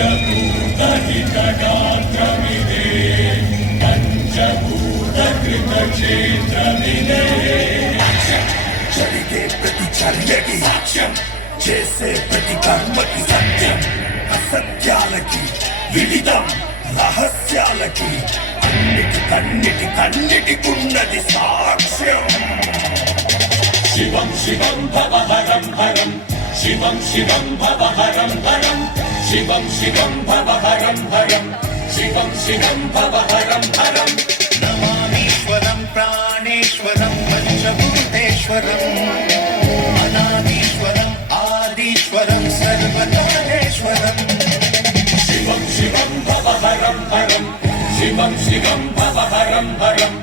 పంచభూతహితగాత్రమిదే పంచభూతకృతక్షేత్రమిదే జరిగే ప్రతి చర్యకి సాక్ష్యం చేసే ప్రతి కర్మకి సత్యం అసత్యాలకి వివిధం రహస్యాలకి కన్నిటికున్నది సాక్ష్యం శివం శివం భవహరం హరం శివం శివం భవహరం హరం శివం శివం భవహరం హరం శివం శివం భవహరం హరం నమామీశ్వరం ప్రాణేశ్వరం పంచభూతేశ్వరం అనాదీశ్వరం ఆదీశ్వరం సర్వకాలేశ్వరం శివం శివం భవహరం హరం శివం శివం భవహరం హరం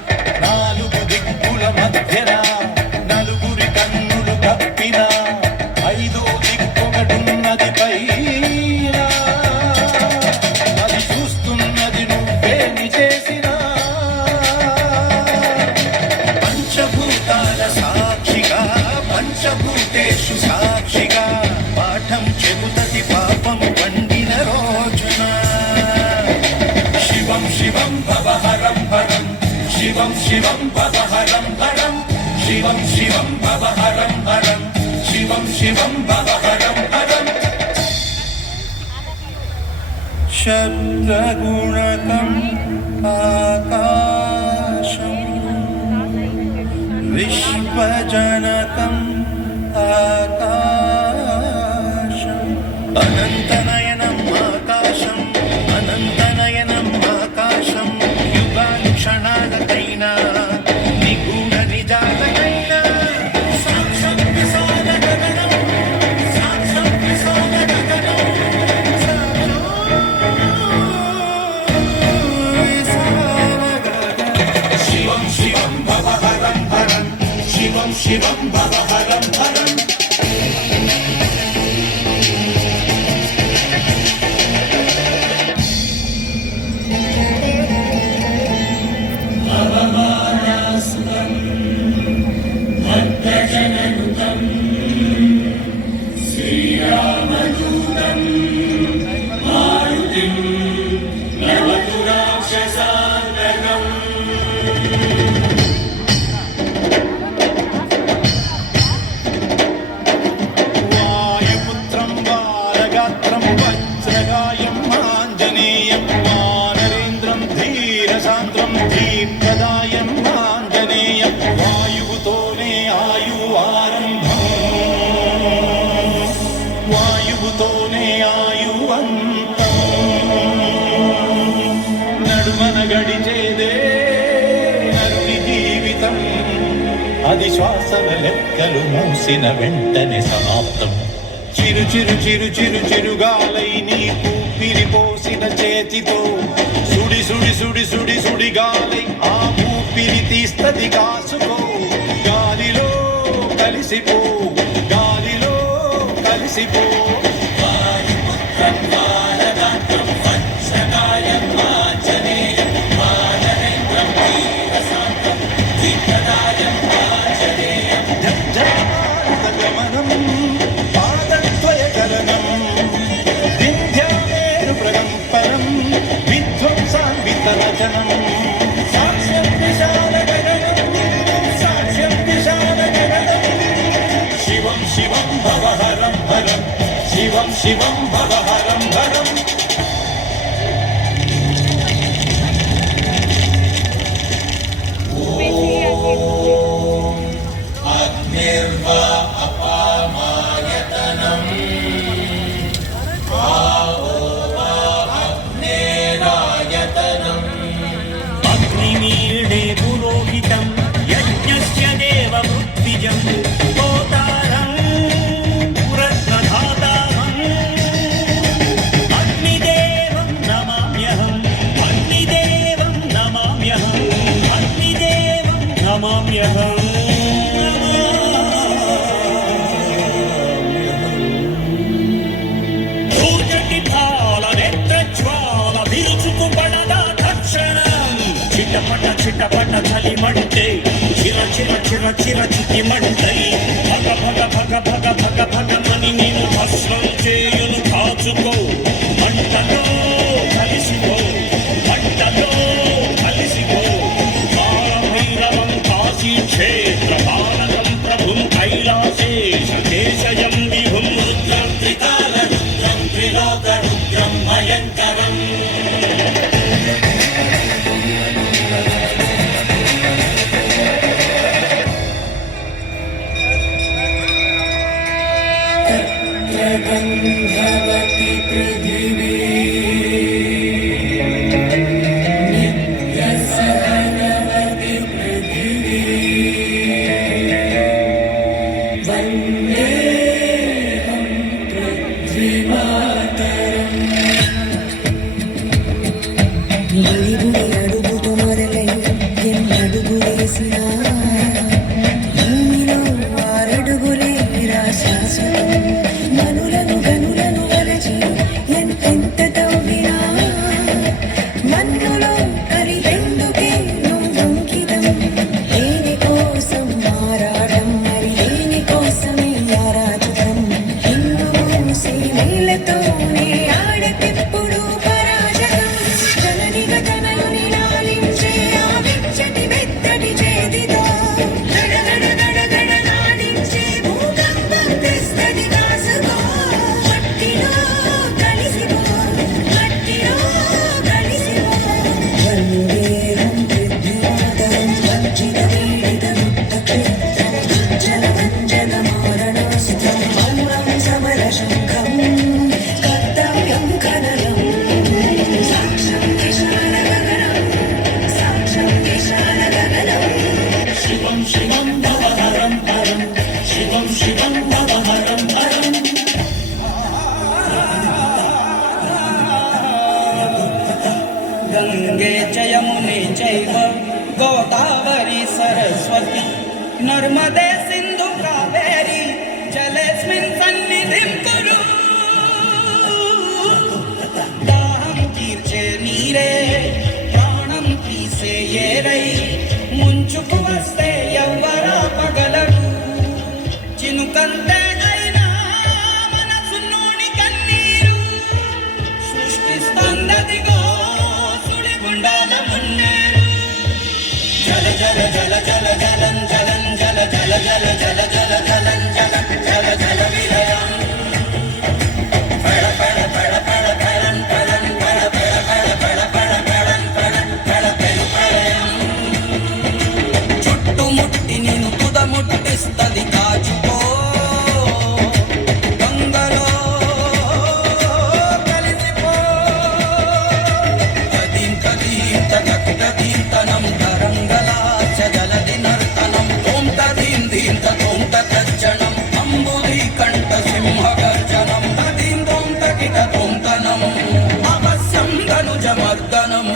నాలుగు దిక్కుల మధ్యన నలుగురి కన్నులు కప్పిన ఐదో దిక్కొకటున్నది పైన అది చూస్తున్నది నువ్వేమి చేసినా పంచభూతాల సాక్షిగా పంచభూతేషు సాక్షిగా పాఠం చెబుతది పాపం పండిన రోజున శివం శివం భవహరం హరం శివం శివం భవహరం హరం శివం శివం భవహరం హరం శివం శివం భవహరం హరం శబ్దగుణకం ఆకాశం విశ్వజనకం ఆకాశం అనంతనయనం ఆకాశం అనంతనయనం ఆకాశం యుగాలు క్షణాలకైనా నిగూఢ నిజాలకైనా సాక్షం విశాల గగనం సాక్షం విశాల గగనం శివం శివం భవహరం హరం శివం శివం భవహరం హరం భవమానాస్మం భక్తజననుతం శ్రీరామదూతం మారుతిం నమతు రాక్షసాంతకం వాయుపుత్రం బాలగాత్రం వజ్రగాయం ఆంజనేయం వానరేంద్రం ధీరసాంద్రం దీప్తదాయం ఆంజనేయం వాయువుతోనే ఆయువు ఆరంభం వాయువుతోనే ఆయువంతం నడుమన గడిచేదే నరుని జీవితం అది శ్వాసల లెక్కలు మూసిన వెంటనే సమాప్తం చిరు చిరు చిరు చిరు చిరుగాలై నీ ఊపిరి పోసిన చేతితో సుడి సుడి సుడి సుడి సుడి గాలై ఆ ఊపిరి తీస్తది కాసుకో గాలిలో కలిసిపో గాలిలో కలిసిపో వాయుపుత్రం బాలగాత్రం వజ్రగాయం ఆంజనేయం వానరేంద్రం ధీరసాంద్రం దీప్తదాయం ఆంజనేయం గమనం పాదద్వయకరణం వింధ్యామేరు ప్రకంపనం విధ్వంసాన్వితరచనం సాక్ష్యం విశాల గగనం సాక్ష్యం విశాల గగనం శివం శివం భవహరం హరం శివం శివం భవహరం హరం అగ్నిర్వా అపామాయతనం ఆవో వా అగ్నేరాయతనం అగ్నిమీడే పురోహితం యజ్ఞస్య దేవమృత్విజం హోతారం పురస్నధాతారం అగ్నిదేవం నమామ్యహం అగ్నిదేవం నమామ్యహం అగ్నిదేవం నమామ్యహం భూజటి భాల నేత్రజ్వాల విరుచుకుపడదా తక్షణం చిటపట చిటపట చలిమంటే చిర చిర చిర చిర చితిమంటై భగ భగ భగ భగ భగ భగ మని నేను భస్మం చేయును కాచుకో మంట లోకరుద్రం భయంకరం गन्धवति पृथिवी नित्यसहनवति पृथिवी वन्देऽहं पृथ्वीमातरम् గుడి అడుగుతూ మొదలై ఎన్నడుగులేసినా భూమిలో ఆరడుగులే శాశ్వతం మనులను గనులను వలచి ఎంతెంత తవ్వినా మన్నులో కలిపెందుకే నువ్వంకితం దేని కోసం మారాటం మరి దేని కోసమే ఆరాధకం నిన్ను మూసి నీళ్ళతోనే ఆడతిప్పుడు పరాజకం జననిగా తనయుని లాలించే ఆ వెచ్చటి మెత్తటి చేతితో గడగడగడగడలాడించే భూకంపం తెస్తది కాసుకో మట్టిలో కలిసిపో మట్టిలో కలిసిపో వందేహం పృథ్వీమాతరం వంచిత పీడిత ముక్తక్షేత్రం జలవంజన మారణాస్త్రం మౌనం సమర శంఖం కర్తవ్యం కనలం సాక్షం విశాల గగనం సాక్షం విశాల గగనం శివం శివం భవహరం హరం శివం శివం భవహరం హరం गंगे च यमुने चैव गोदावरी सरस्वती नर्मदे सिन्धु कावेरी जलेऽस्मिन् सन्निधिं कुरु दाहं तीर्चे नीरे प्राणं तीसे येरै ముంచుకు వస్తే ఎవ్వరా పగలరు చినుకంతే అయినా మనసులోని కన్నీరు సృష్టిస్తుందదిగో సుడిగుండాల మున్నేరు జల జల జల జల జలం జలం జల జల జల జల జల జలం జలం జల జల విలయం పడ పడ పడ పడ పడం పడం పడ పడ పడ పడ పడ పడం పడం పడ పెను ప్రళయం చుట్టుముట్టి నిన్ను తుదముట్టిస్తది కాచుకో గంగలో కలిసిపో తదీంత దీంత తక్తదీంతనం తరంగలాచ జలది నర్తనం తోం తదీం దీంత తోం తచ్చణం అంబుది కంఠ సింహ గర్జనం తదీం తోం తకిట తోం తనం అవశ్యం ధనుజమర్దనం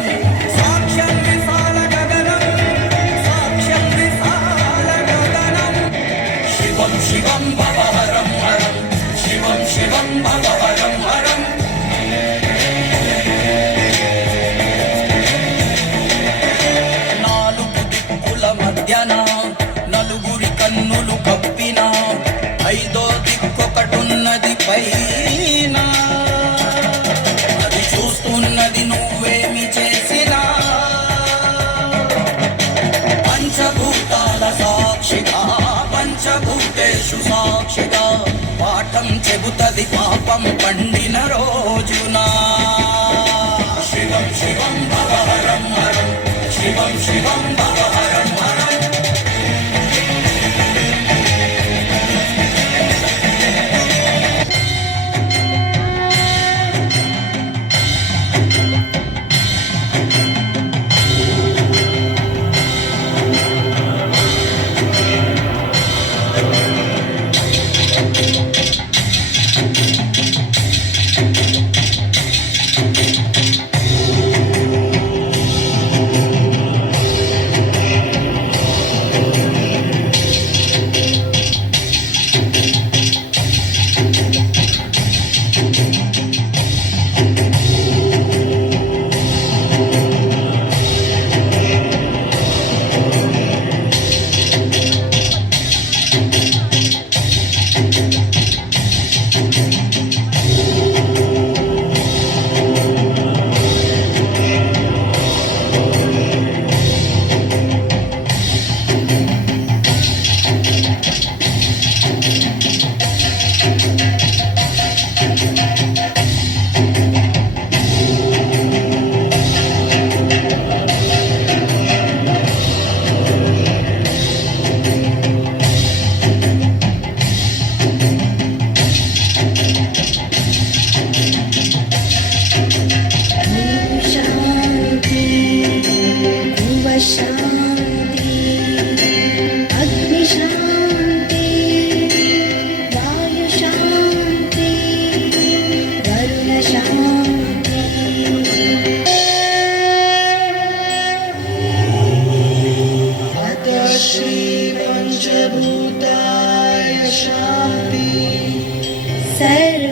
సాక్ష్యం విశాల గగనం సాక్ష్యం విశాల గగనం శివం శివం భవహరం హరం శివం శివం భవహరం హరం నాలుగు దిక్కుల మధ్యన నలుగురి కన్నులు కప్పిన ఐదో దిక్కొకటున్నది పైన అది చూస్తున్నది నువ్వేమి చేసినా పంచభూతాల సాక్షిగా పంచభూతేషు సాక్షిగా పాఠం చెబుతది పాపం పండిన రోజునా శివం శివం భవహరం హరం శివం శివం భవహరం హరం सर्व